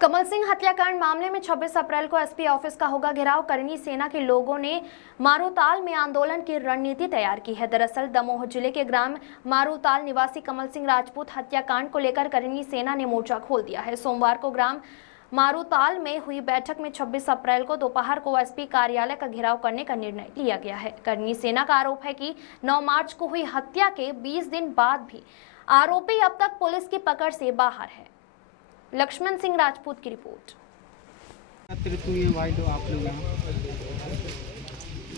कमल सिंह हत्याकांड मामले में 26 अप्रैल को एसपी ऑफिस का होगा घेराव। करनी सेना के लोगों ने मारूताल में आंदोलन की रणनीति तैयार की है। दरअसल दमोह जिले के ग्राम मारूताल निवासी कमल सिंह राजपूत हत्याकांड को लेकर करनी सेना ने मोर्चा खोल दिया है। सोमवार को ग्राम मारूताल में हुई बैठक में 26 अप्रैल को दोपहर को एसपी कार्यालय का घेराव करने का निर्णय लिया गया है। करनी सेना का आरोप है कि 9 मार्च को हुई हत्या के 20 दिन बाद भी आरोपी अब तक पुलिस की पकड़ से बाहर है। लक्ष्मण सिंह राजपूत की रिपोर्ट।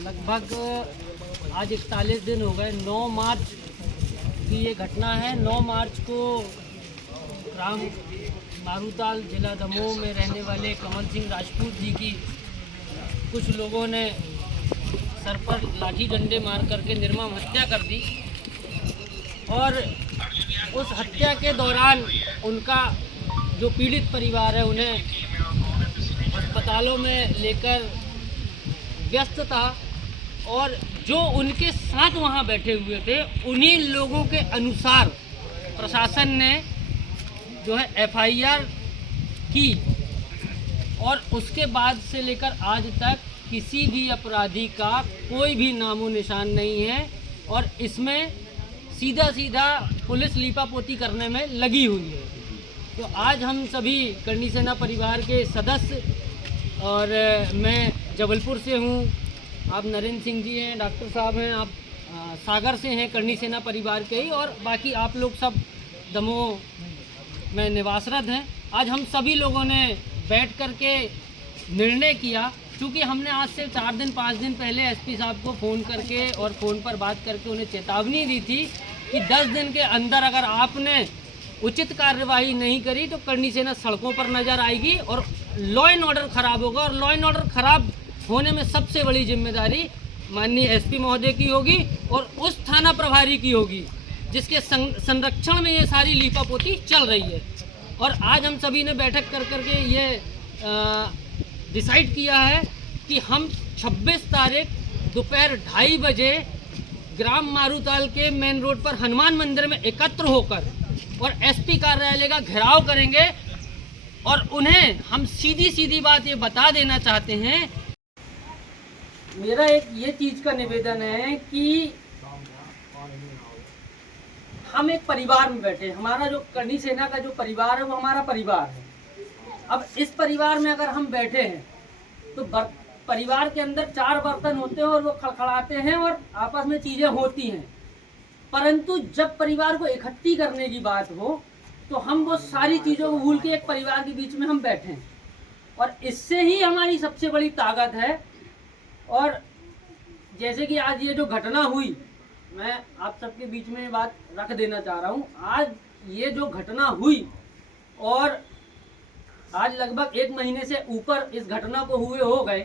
लगभग आज 41 दिन हो गए। 9 मार्च की ये घटना है। 9 मार्च को ग्राम मारूताल जिला दमोह में रहने वाले कमल सिंह राजपूत जी की कुछ लोगों ने सर पर लाठी डंडे मार करके निर्मम हत्या कर दी और उस हत्या के दौरान उनका जो पीड़ित परिवार है उन्हें अस्पतालों में लेकर व्यस्त था और जो उनके साथ वहां बैठे हुए थे उन्हीं लोगों के अनुसार प्रशासन ने जो है एफआईआर की और उसके बाद से लेकर आज तक किसी भी अपराधी का कोई भी नामो निशान नहीं है और इसमें सीधा सीधा पुलिस लीपापोती करने में लगी हुई है। तो आज हम सभी करनी सेना परिवार के सदस्य और मैं जबलपुर से हूँ, आप नरेंद्र सिंह जी हैं, डॉक्टर साहब हैं, आप सागर से हैं, करनी सेना परिवार के ही, और बाकी आप लोग सब दमोह में निवासरत हैं। आज हम सभी लोगों ने बैठ कर के निर्णय किया, क्योंकि हमने आज से 4 दिन 5 दिन पहले एसपी साहब को फ़ोन करके और फ़ोन पर बात करके उन्हें चेतावनी दी थी कि 10 दिन के अंदर अगर आपने उचित कार्यवाही नहीं करी तो करनी सेना सड़कों पर नजर आएगी और लॉ एंड ऑर्डर खराब होगा। और लॉ एंड ऑर्डर खराब होने में सबसे बड़ी जिम्मेदारी माननीय एसपी महोदय की होगी और उस थाना प्रभारी की होगी जिसके संरक्षण में ये सारी लीपापोती चल रही है। और आज हम सभी ने बैठक कर करके ये डिसाइड किया है कि हम 26 तारीख दोपहर 2:30 बजे ग्राम मारूताल के मेन रोड पर हनुमान मंदिर में एकत्र होकर और एसपी कार्यालय का घेराव करेंगे और उन्हें हम सीधी सीधी बात ये बता देना चाहते हैं। मेरा एक ये चीज का निवेदन है कि हम एक परिवार में बैठे, हमारा जो करनी सेना का जो परिवार है वो हमारा परिवार है। अब इस परिवार में अगर हम बैठे हैं तो परिवार के अंदर 4 बर्तन होते हैं और वो खड़खड़ाते हैं और आपस में चीजें होती हैं, परंतु जब परिवार को इकट्ठी करने की बात हो तो हम वो सारी चीज़ों को भूल के एक परिवार के बीच में हम बैठे हैं और इससे ही हमारी सबसे बड़ी ताकत है। और जैसे कि आज ये जो घटना हुई, मैं आप सबके बीच में ये बात रख देना चाह रहा हूँ। आज ये जो घटना हुई और आज लगभग 1 महीने से ऊपर इस घटना को हुए हो गए,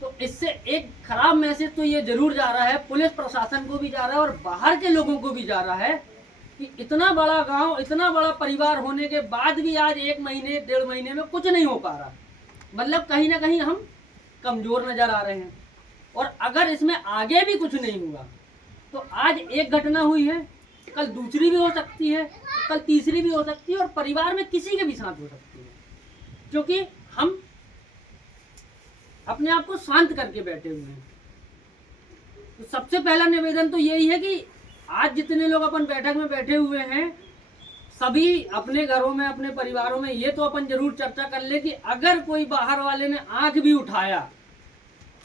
तो इससे एक खराब मैसेज तो ये जरूर जा रहा है, पुलिस प्रशासन को भी जा रहा है और बाहर के लोगों को भी जा रहा है कि इतना बड़ा गांव, इतना बड़ा परिवार होने के बाद भी आज 1 महीने 1.5 महीने में कुछ नहीं हो पा रहा। मतलब कहीं ना कहीं हम कमजोर नजर आ रहे हैं और अगर इसमें आगे भी कुछ नहीं हुआ तो आज एक घटना हुई है, कल दूसरी भी हो सकती है, कल तीसरी भी हो सकती है और परिवार में किसी के भी साथ हो सकती है, क्योंकि हम अपने आप को शांत करके बैठे हुए हैं। तो सबसे पहला निवेदन तो यही है कि आज जितने लोग अपन बैठक में बैठे हुए हैं सभी अपने घरों में, अपने परिवारों में ये तो अपन जरूर चर्चा कर ले कि अगर कोई बाहर वाले ने आंख भी उठाया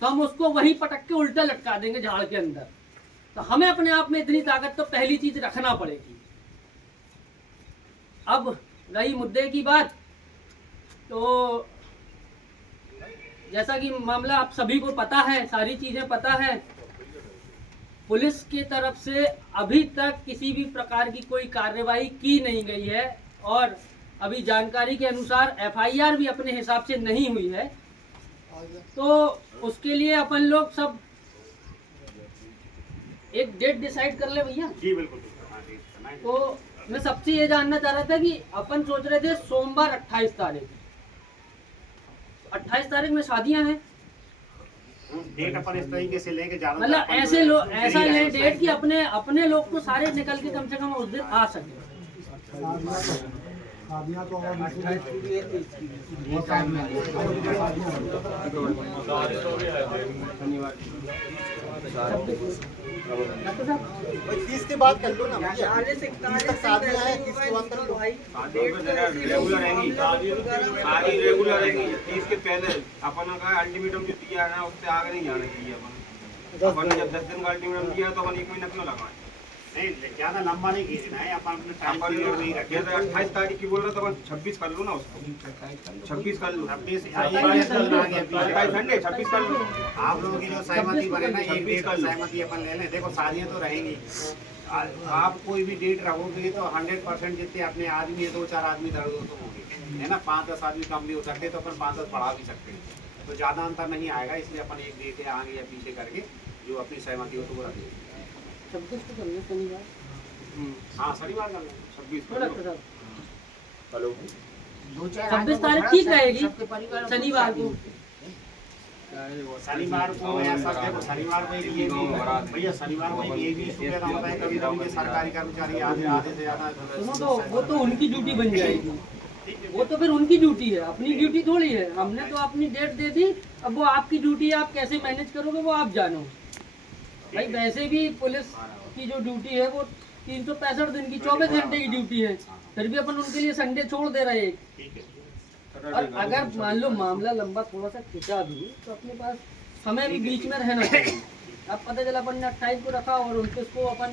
तो हम उसको वहीं पटक के उल्टा लटका देंगे झाड़ के अंदर। तो हमें अपने आप में इतनी ताकत तो पहली चीज रखना पड़ेगी। अब रही मुद्दे की बात, तो जैसा कि मामला आप सभी को पता है, सारी चीजें पता है, पुलिस की तरफ से अभी तक किसी भी प्रकार की कोई कार्रवाई की नहीं गई है और अभी जानकारी के अनुसार एफआईआर भी अपने हिसाब से नहीं हुई है। तो उसके लिए अपन लोग सब एक डेट डिसाइड कर ले भैया। जी बिल्कुल। तो मैं सबसे ये जानना चाह रहा था कि अपन सोच रहे थे सोमवार 28 तारीख, 28 तारीख में शादियां हैं, डेट अपन इस तरीके से लेके जा रहे हैं, मतलब ऐसे लोग ऐसा ले डेट कि अपने लोग तो सारे निकल के कम से कम उस दिन आ सके। तीस के बाद कर लो ना भैया, 30 तक शादी है, 30 के बाद कर लो। रेगुलर रहेंगी, सारी रेगुलर रहेंगी। 30 के पहले अपन का अल्टीमेटम जो दिया है ना, उससे आगे नहीं जाना चाहिए। अपन ने जब 10 दिन का अल्टीमेटम दिया तो अपन 1 महीना क्यों लगाए? नहीं, ज्यादा लंबा नहीं खींचना है, अपन अपने टाइम पीरियड नहीं रखे। 28 तारीख की बोल रहा था, अपन 26 कर लो ना उसको, 26 कर लो। 26 संडे 26 कर लो। आप लोगों की जो सहमति बने ना, एक डेट का सहमति अपन ले लें। देखो शादियां तो रहेंगी, आप कोई भी डेट रखोगे तो 100% जितने अपने आदमी है 2-4 आदमी दर्द तो होंगे, है ना। 5-10 आदमी कम भी हो सकते हैं, तो अपन 5-10 बढ़ा भी सकते हैं, तो ज़्यादा अंतर नहीं आएगा। इसलिए अपन एक डेट आगे या पीछे करके जो अपनी सहमति हो तो वो रख लेंगे। 26 को करना शनिवार। हाँ, शनिवार कर लेंगे। 26 हेलो, 26 तारीख ठीक रहेगी शनिवार को। शनिवार को या सब देखो, शनिवार को ये भी भैया, शनिवार को ये भी सुविधा होता है। कभी कभी सरकारी कर्मचारी आधे से ज़्यादा सुनो तो वो तो उनकी ड्यूटी बन जाएगी, वो तो फिर उनकी ड्यूटी है, अपनी ड्यूटी थोड़ी है। हमने तो अपनी डेट दे दी, अब वो आपकी ड्यूटी है, आप कैसे मैनेज करोगे वो आप जानो भाई। वैसे भी पुलिस की जो ड्यूटी है वो 365 दिन की 24 घंटे की ड्यूटी है, फिर भी अपन उनके लिए संडे छोड़ दे रहे हैं। और अगर मान लो मामला लंबा थोड़ा सा खिंचा भी तो अपने पास समय भी बीच में रहना चाहिए। अब पता चला अपन ने 28 को रखा और 29 को अपन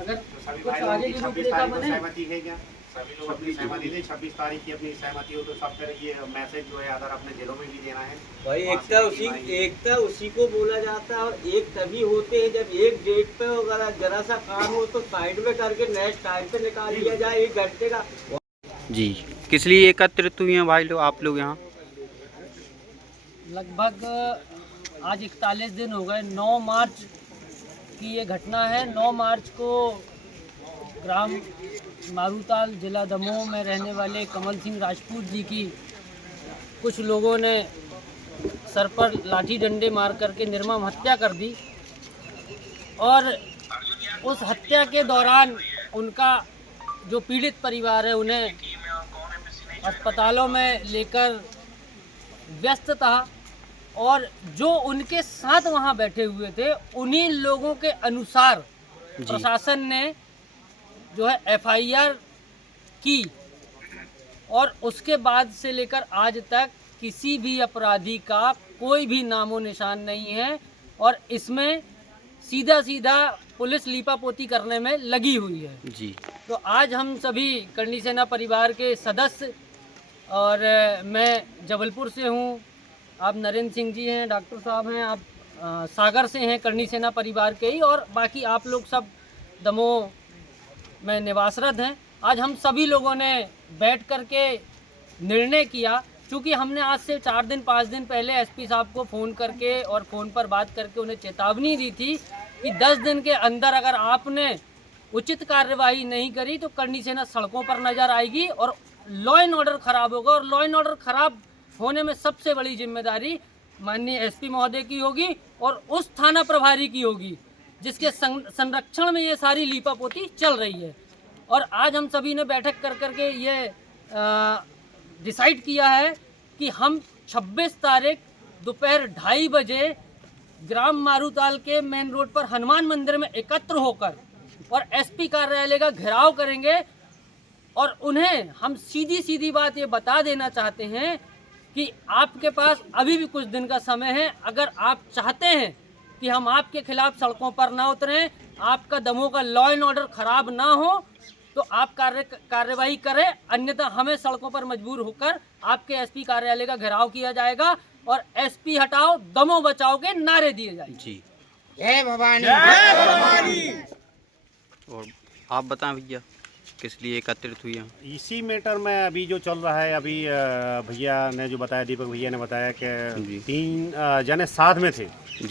अगर कुछ आगे की रूपरेखा बने। सहमति है क्या? सभी लोग अपनी सहमति दें। 26 तारीख की अपनी सहमति हो तो सब तरह ये मैसेज जो है अगर अपने जिलों में भी देना है भाई। एकता उसी को बोला जाता है, और एक तभी होते हैं जब एक डेट पे अगर जरा सा काम हो तो साइड में करके नेक्स्ट टाइम पे निकाल लिया जाए। 1 घंटे का जी किस लिए एकत्रित हुए हैं भाई लोग, आप लोग यहाँ? लगभग आज 41 दिन हो गए। 9 मार्च की ये घटना है। 9 मार्च को ग्राम मारूताल जिला दमोह में रहने वाले कमल सिंह राजपूत जी की कुछ लोगों ने सर पर लाठी डंडे मार करके निर्मम हत्या कर दी, और उस हत्या के दौरान उनका जो पीड़ित परिवार है उन्हें अस्पतालों में लेकर व्यस्त था, और जो उनके साथ वहां बैठे हुए थे उन्हीं लोगों के अनुसार प्रशासन ने जो है FIR की, और उसके बाद से लेकर आज तक किसी भी अपराधी का कोई भी नामो निशान नहीं है, और इसमें सीधा पुलिस लीपापोती करने में लगी हुई है जी। तो आज हम सभी करनी सेना परिवार के सदस्य, और मैं जबलपुर से हूँ, आप नरेंद्र सिंह जी हैं, डॉक्टर साहब हैं, आप सागर से हैं, करनी सेना परिवार के ही, और बाकी आप लोग सब दमोह में निवासरत हैं। आज हम सभी लोगों ने बैठ कर के निर्णय किया, क्योंकि हमने आज से 4-5 दिन पहले SP साहब को फ़ोन करके और फ़ोन पर बात करके उन्हें चेतावनी दी थी कि 10 दिन के अंदर अगर आपने उचित कार्यवाही नहीं करी तो करनी सेना सड़कों पर नजर आएगी और लॉ एंड ऑर्डर खराब होगा, और लॉ एंड ऑर्डर खराब होने में सबसे बड़ी जिम्मेदारी माननीय SP महोदय की होगी और उस थाना प्रभारी की होगी जिसके संरक्षण में ये सारी लीपापोती चल रही है। और आज हम सभी ने बैठक कर करके ये डिसाइड किया है कि हम 26 तारीख दोपहर 2:30 बजे ग्राम मारूताल के मेन रोड पर हनुमान मंदिर में एकत्र होकर और SP कार्यालय का घेराव करेंगे, और उन्हें हम सीधी बात ये बता देना चाहते हैं कि आपके पास अभी भी कुछ दिन का समय है। अगर आप चाहते हैं कि हम आपके खिलाफ सड़कों पर ना उतरें, आपका दमोह का लॉ एंड ऑर्डर खराब ना हो, तो आप कार्यवाही करें, अन्यथा हमें सड़कों पर मजबूर होकर आपके SP कार्यालय का घेराव किया जाएगा और SP हटाओ दमोह बचाओ के नारे दिए जाएंगे। जी जय भवानी। और आप बताएं भैया किस लिए एकत्रित हुई हैं? इसी मैटर में अभी जो चल रहा है, अभी भैया ने जो बताया, दीपक भैया ने बताया कि 3 जने साथ में थे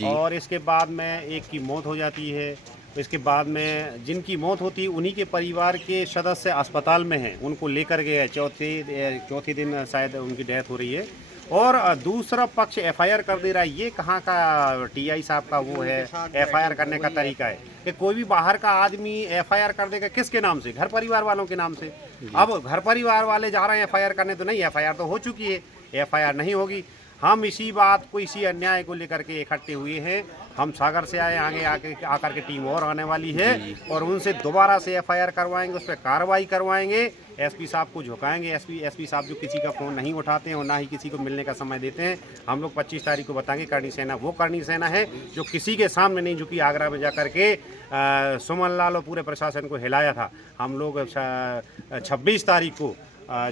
और इसके बाद में एक की मौत हो जाती है। इसके बाद में जिनकी मौत होती है उन्हीं के परिवार के सदस्य अस्पताल में हैं, उनको लेकर गए चौथे दिन शायद उनकी डेथ हो रही है। और दूसरा पक्ष एफआईआर कर दे रहा है। ये कहाँ का टीआई साहब का वो है एफआईआर करने का तरीका है कि कोई भी बाहर का आदमी एफआईआर कर देगा किसके नाम से? घर परिवार वालों के नाम से। अब घर परिवार वाले जा रहे हैं एफआईआर करने, तो नहीं, एफआईआर तो हो चुकी है, एफआईआर नहीं होगी। हम इसी बात को, इसी अन्याय को लेकर के इकट्ठे हुए हैं। हम सागर से आए, आगे आकर के टीम और आने वाली है और उनसे दोबारा से एफआईआर करवाएंगे, उस पर कार्रवाई करवाएंगे, एसपी साहब को झुकाएंगे। एसपी साहब जो किसी का फ़ोन नहीं उठाते हैं और ना ही किसी को मिलने का समय देते हैं। हम लोग 25 तारीख को बताएंगे। करनी सेना वो करनी सेना है जो किसी के सामने नहीं झुकी। आगरा में जाकर के सुमन लाल और पूरे प्रशासन को हिलाया था। हम लोग 26 तारीख को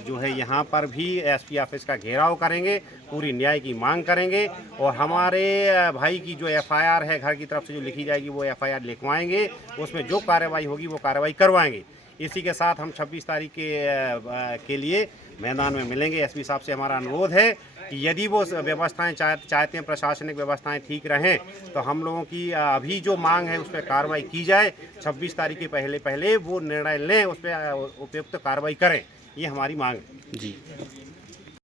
जो है यहाँ पर भी एसपी ऑफिस का घेराव करेंगे, पूरी न्याय की मांग करेंगे और हमारे भाई की जो एफआईआर है घर की तरफ से जो लिखी जाएगी वो एफआईआर लिखवाएंगे, उसमें जो कार्रवाई होगी वो कार्रवाई करवाएंगे। इसी के साथ हम 26 तारीख के लिए मैदान में मिलेंगे। एसपी साहब से हमारा अनुरोध है कि यदि वो व्यवस्थाएं चाहते हैं, प्रशासनिक व्यवस्थाएं ठीक रहें, तो हम लोगों की अभी जो मांग है उस पर कार्रवाई की जाए। 26 तारीख के पहले वो निर्णय लें, उस पर उपयुक्त कार्रवाई करें, ये हमारी मांग है। जी।